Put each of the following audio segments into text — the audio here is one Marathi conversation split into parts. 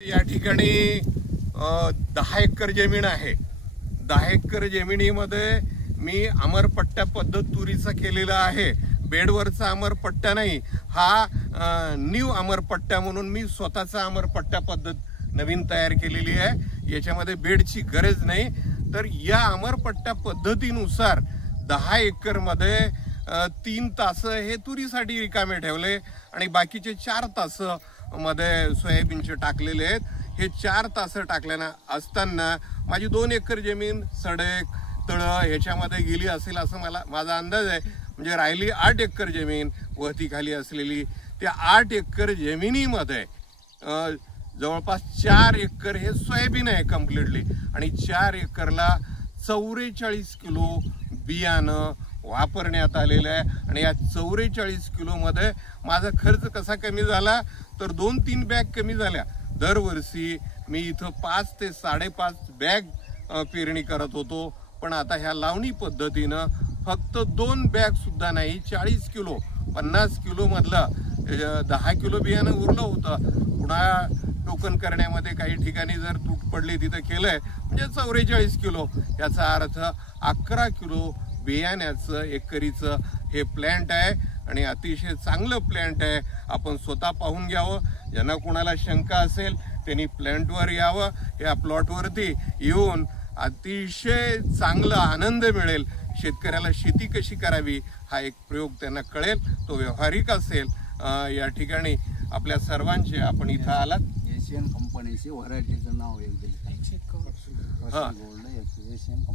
या ठिकाणी 10 एकर जमीन आहे। 10 एकर जमिनीमध्ये मी अमरपट्टा पद्धत तुरीचा केलेला आहे। बेडवरचा अमरपट्टा नाही, हा न्यू अमरपट्टा म्हणून मी स्वतःचा अमरपट्टा पद्धत नवीन तयार केलेली आहे। याच्यामध्ये बेडची गरज नाही। तर या अमरपट्टा पद्धतीनुसार 10 एकर मध्ये 3 तास हे तुरीसाठी रिकामे ठेवले आणि बाकीचे 4 तास मध्ये सोयाबीनचे टाकलेले आहेत। हे 4 तास टाकल्याने असताना माझी 2 एकर जमीन सडक तळ ह्याच्यामध्ये गेली असेल असं माझा अंदाज आहे। म्हणजे राहिली 8 एकर जमीन वरती खाली असलेली, त्या 8 एकर जमिनीमध्ये जवळपास 4 एकर हे सोयाबीन आहे कम्प्लीटली आणि 4 एकरला 44 किलो बियाणं वापरण्यात आलेलं आहे। आणि या 44 किलो मध्ये माझा खर्च कसा कमी झाला तर 2-3 बॅग कमी झाल्या। दरवर्षी मी इथं 5 ते 5.5 बॅग पेरणी करत होतो, पण आता ह्या लावणी पद्धतीनं फक्त 2 बॅग सुद्धा नाही, 40 किलो 50 किलो मधलं 10 किलो बियाणं उरलं होतं। पुन्हा टोकन करण्यामध्ये काही ठिकाणी जर तूट पडली तिथं केलंय, म्हणजे 44 किलो, याचा अर्थ 11 किलो बियाण्याचं एकरीचं हे प्लॅन्ट आहे आणि अतिशय चांगलं प्लॅन्ट आहे। आपण स्वतः पाहून घ्यावं। ज्यांना कोणाला शंका असेल त्यांनी प्लॅन्टवर यावं, या प्लॉटवरती येऊन अतिशय चांगला आनंद मिळेल। शेतकऱ्याला शेती कशी करावी हा एक प्रयोग त्यांना कळेल, तो व्यावहारिक असेल। या ठिकाणी आपल्या सर्वांचे आपण इथं आलात। एशियन कंपनीची व्हरायटीचं नाव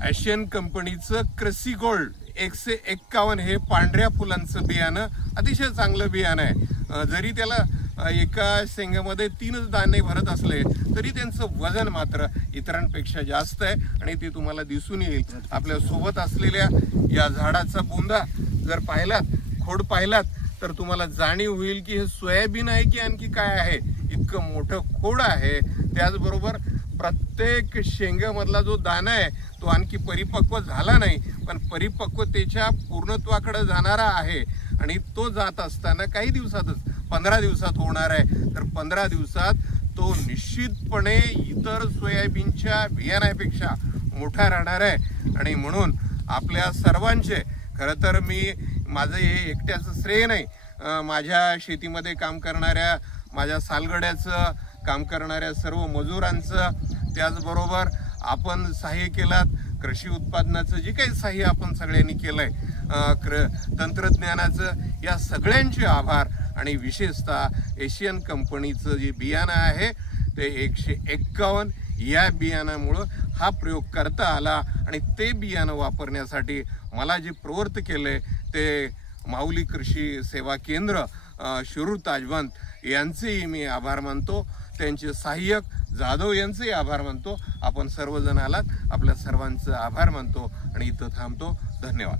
एशियन कंपनीचं कृषी गोल्ड 151 हे पांढऱ्या फुलांचं बियाणं अतिशय चांगलं बियाणं आहे। जरी त्याला एका शेंगामध्ये 3च दाणे भरत असले तरी त्यांचं वजन मात्र इतरांपेक्षा जास्त आहे आणि ते तुम्हाला दिसून येईल। आपल्या सोबत असलेल्या या झाडाचा बुंदा जर पाहिलात, खोड पाहिलात तर तुम्हाला जाणीव होईल की हे सोयाबीन आहे की आणखी काय आहे। इतकं मोठं खोड आहे। त्याचबरोबर प्रत्येक शेंगामधला जो दाणा आहे तो आणखी परिपक्व झाला नाही, पण परिपक्वतेच्या पूर्णत्वाकडे जाणारा आहे आणि तो जात असताना काही दिवसातच 15 दिवसात होणार आहे। तर 15 दिवसात तो निश्चितपणे इतर सोयाबीनच्या बियाण्यापेक्षा मोठा राहणार आहे। आणि म्हणून आपल्या सर्वांचे, खरं तर माझं हे एकट्याचं श्रेय नाही, माझ्या शेतीमध्ये काम करणाऱ्या, माझ्या सालगड्याचं काम करणाऱ्या सर्व मजुरांचं, त्याचबरोबर आपण सहाय्य केलात, कृषी उत्पादनाचं जे काही सहाय्य आपण सगळ्यांनी केलंय, तंत्रज्ञानाचं, या सगळ्यांचे आभार। आणि विशेषतः एशियन कंपनीचं जे बियाणं आहे ते 151 या बियाणामुळं हा प्रयोग करता आला आणि ते बियाणं वापरण्यासाठी मला जे प्रवृत्त केलंय ते माऊली कृषी सेवा केंद्र शिरूर ताजवंत यांचेही मी आभार मानतो। त्यांचे सहाय्यक जाधव यांचेही आभार मानतो। आपण सर्वजण आलात, आपल्या सर्वांचं आभार मानतो आणि इथं थांबतो। धन्यवाद।